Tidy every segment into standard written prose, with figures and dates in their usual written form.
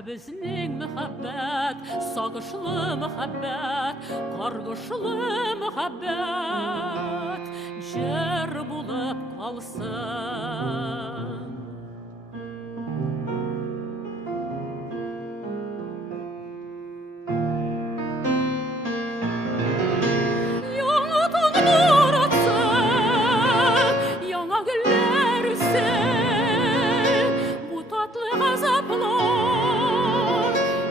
Безнең мәхәббәт, сагышлы мәхәббәт, каргышлы мәхәббәт җыр булып калсын. Яңа таңнар атсын, яңа гөлләр үссен, бу татлы газаплар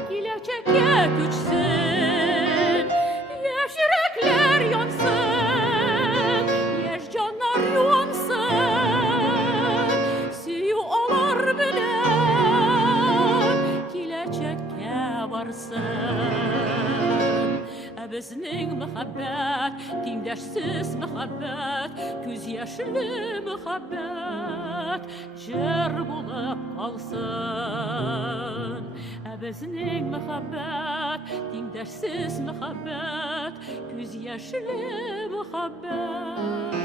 киләчәккә күчсен. Яшь йөрәкләр янсын, яшь җаннар юансын, сөю алар белән киләчәккә барсын. Безнең мәхәббәт, тиңдәшсез мәхәббәт, күз яшьле мәхәббәт җыр булып калсын. Безнең мәхәббәт, тиңдәшсез мәхәббәт, күз яшьле мәхәббәт